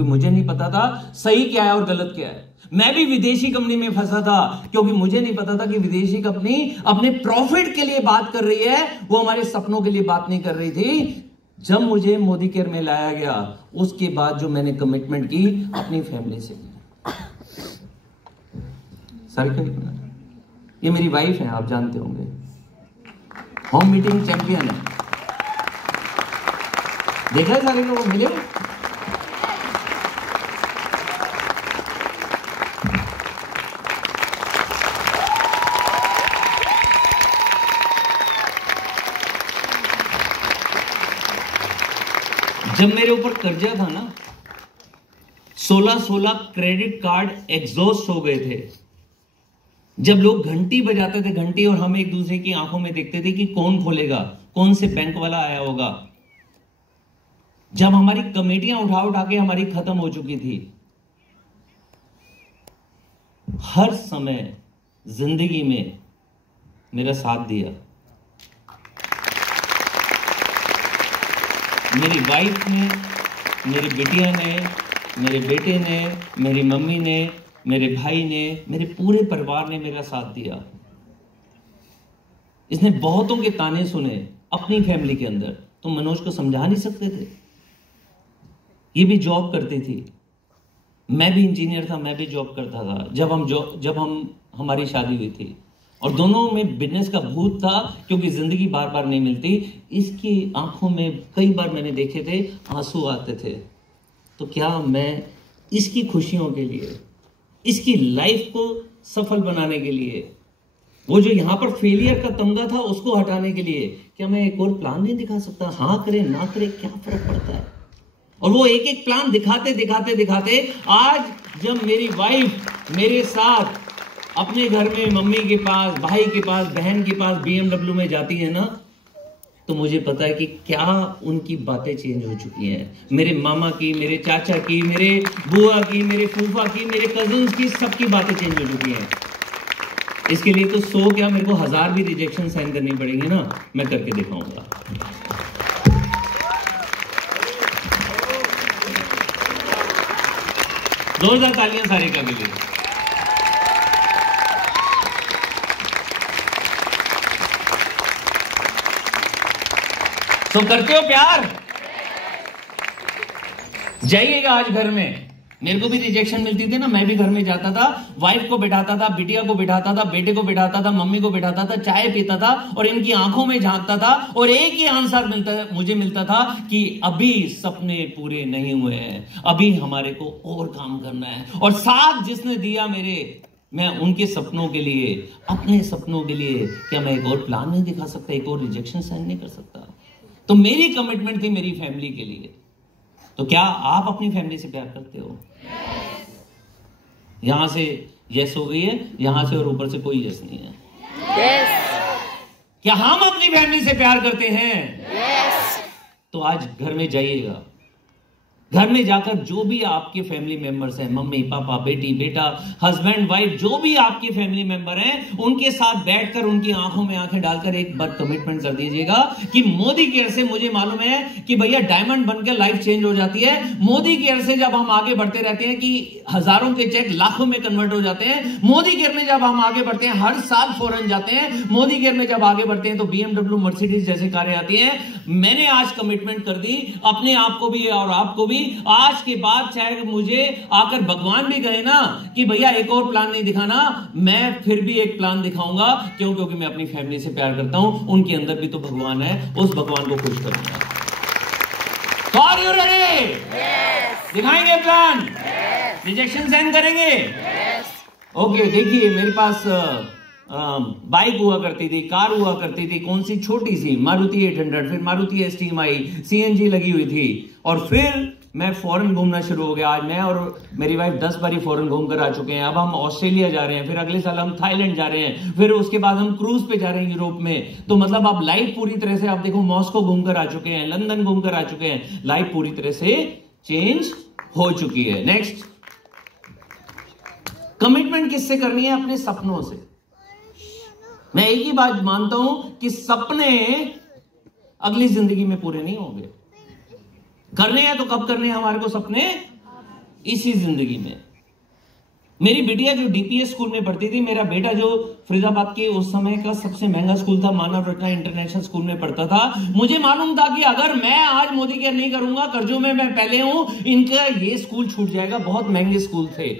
क्योंकि मुझे नहीं पता था सही क्या है और गलत क्या है। मैं भी विदेशी कंपनी में फंसा था क्योंकि मुझे नहीं पता था कि विदेशी कंपनी अपने प्रॉफिट के लिए बात कर रही है, वो हमारे सपनों के लिए बात नहीं कर रही थी। जब मुझे मोदी केयर में लाया गया उसके बाद जो मैंने कमिटमेंट की अपनी फैमिली से की। सर ये मेरी वाइफ है, आप जानते होंगे, होम मीटिंग चैंपियन है। देखा है सारे लोग मिले। जब मेरे ऊपर कर्जा था ना, 16 क्रेडिट कार्ड एग्जॉस्ट हो गए थे। जब लोग घंटी बजाते थे, घंटी, और हम एक दूसरे की आंखों में देखते थे कि कौन खोलेगा, कौन से बैंक वाला आया होगा। जब हमारी कमेटियां उठा उठा के हमारी खत्म हो चुकी थी। हर समय जिंदगी में मेरा साथ दिया। मेरी वाइफ ने, मेरी बिटिया ने, मेरे बेटे ने, मेरी मम्मी ने, मेरे भाई ने, मेरे पूरे परिवार ने मेरा साथ दिया। इसने बहुतों के ताने सुने अपनी फैमिली के अंदर। तुम मनोज को समझा नहीं सकते थे। ये भी जॉब करती थी, मैं भी इंजीनियर था, मैं भी जॉब करता था जब हमारी शादी हुई थी। और दोनों में बिजनेस का भूत था क्योंकि जिंदगी बार बार नहीं मिलती। इसकी आंखों में कई बार मैंने देखे थे आंसू आते थे। तो क्या मैं इसकी खुशियों के लिए, इसकी लाइफ को सफल बनाने के लिए, वो जो यहां पर फेलियर का तमगा था उसको हटाने के लिए, क्या मैं एक और प्लान नहीं दिखा सकता? हाँ करे ना करे क्या फर्क पड़ता है। और वो एक एक प्लान दिखाते दिखाते दिखाते आज जब मेरी वाइफ मेरे साथ अपने घर में मम्मी के पास, भाई के पास, बहन के पास BMW में जाती है ना, तो मुझे पता है कि क्या उनकी बातें चेंज हो चुकी हैं। मेरे मामा की, मेरे चाचा की, मेरे बुआ की, मेरे फूफा की, मेरे कजिन्स की, सबकी बातें चेंज हो चुकी हैं। इसके लिए तो 100 क्या, मेरे को 1000 भी रिजेक्शन साइन करनी पड़ेगी ना, मैं करके दिखाऊंगा। जोरदार तालियां सारे का भी लिए। तो करते हो प्यार? जाइएगा आज घर में। मेरे को भी रिजेक्शन मिलती थी ना, मैं भी घर में जाता था, वाइफ को बिठाता था, बिटिया को बिठाता था, बेटे को बिठाता था, मम्मी को बिठाता था, चाय पीता था और इनकी आंखों में झांकता था और एक ही आंसर मुझे मिलता था कि अभी सपने पूरे नहीं हुए हैं, अभी हमारे को और काम करना है। और साथ जिसने दिया मेरे, मैं उनके सपनों के लिए, अपने सपनों के लिए, क्या मैं एक और प्लान नहीं दिखा सकता, एक और रिजेक्शन साइन नहीं कर सकता? तो मेरी कमिटमेंट थी मेरी फैमिली के लिए। तो क्या आप अपनी फैमिली से प्यार करते हो? यहां से यस हो गई है, यहां से और ऊपर से कोई यस नहीं है। क्या हम अपनी फैमिली से प्यार करते हैं? तो आज घर में जाइएगा। घर में जाकर जो भी आपके फैमिली मेंबर्स हैं, मम्मी पापा, बेटी बेटा, हस्बैंड वाइफ, जो भी आपके फैमिली मेंबर हैं, उनके साथ बैठकर उनकी आंखों में आंखें डालकर एक बार कमिटमेंट कर दीजिएगा कि मोदी केयर से मुझे मालूम है कि भैया डायमंड बनकर लाइफ चेंज हो जाती है। मोदी केयर से जब हम आगे बढ़ते रहते हैं कि हजारों के चेक लाखों में कन्वर्ट हो जाते हैं। मोदी केयर में जब हम आगे बढ़ते हैं, हर साल फॉरेन जाते हैं। मोदी केयर में जब आगे बढ़ते हैं तो BMW, मर्सिडीज जैसे कारें आती हैं। मैंने आज कमिटमेंट कर दी अपने आप को भी और आपको भी, आज के बाद चाहे मुझे आकर भगवान भी कहे ना कि भैया एक और प्लान नहीं दिखाना, मैं फिर भी एक प्लान दिखाऊंगा। क्यों? क्योंकि मैं अपनी फैमिली से प्यार करता हूं, उनके अंदर भी तो भगवान है, उस भगवान को खुश करूंगा। तो आर यू रेडी? दिखाएंगे प्लान? रिजेक्शन साइन करेंगे? ओके, देखिए मेरे पास बाइक हुआ करती थी, कार हुआ करती थी, कौन सी छोटी सी मारुति 800, फिर मारुति STM आई, CNG लगी हुई थी, और फिर मैं फॉरेन घूमना शुरू हो गया। आज मैं और मेरी वाइफ 10 बारी फॉरेन घूम कर आ चुके हैं। अब हम ऑस्ट्रेलिया जा रहे हैं, फिर अगले साल हम थाईलैंड जा रहे हैं, फिर उसके बाद हम क्रूज पे जा रहे हैं यूरोप में। तो मतलब अब लाइफ पूरी तरह से, आप देखो, मॉस्को घूमकर आ चुके हैं, लंदन घूमकर आ चुके हैं, लाइफ पूरी तरह से चेंज हो चुकी है। नेक्स्ट, कमिटमेंट किससे करनी है? अपने सपनों से। मैं एक ही बात मानता हूं कि सपने अगली जिंदगी में पूरे नहीं होंगे। करने हैं तो कब करने हैं हमारे को सपने? इसी जिंदगी में। मेरी बिटिया जो डीपीएस स्कूल में पढ़ती थी, मेरा बेटा जो फरीदाबाद के उस समय का सबसे महंगा स्कूल था, मानव रत्ना इंटरनेशनल स्कूल में पढ़ता था। मुझे मालूम था कि अगर मैं आज मोदी केयर नहीं करूंगा, कर्जों में मैं पहले हूं, इनका ये स्कूल छूट जाएगा। बहुत महंगे स्कूल थे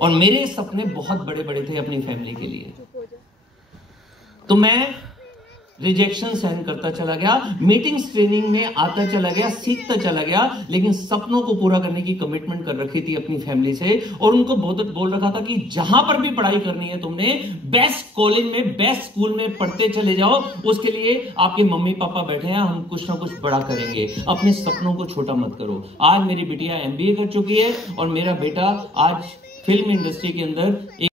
और मेरे सपने बहुत बड़े बड़े थे अपनी फैमिली के लिए। तो मैं रिजेक्शन सहन करता चला गया, मीटिंग्स ट्रेनिंग में आता चला गया, सीखता चला गया, लेकिन सपनों को पूरा करने की कमिटमेंट कर रखी थी अपनी फैमिली से। और उनको बहुत बोल रखा था कि जहां पर भी पढ़ाई करनी है तुमने, बेस्ट कॉलेज में, बेस्ट स्कूल में पढ़ते चले जाओ। उसके लिए आपके मम्मी पापा बैठे हैं, हम कुछ ना कुछ बड़ा करेंगे। अपने सपनों को छोटा मत करो। आज मेरी बिटिया MBA कर चुकी है और मेरा बेटा आज फिल्म इंडस्ट्री के अंदर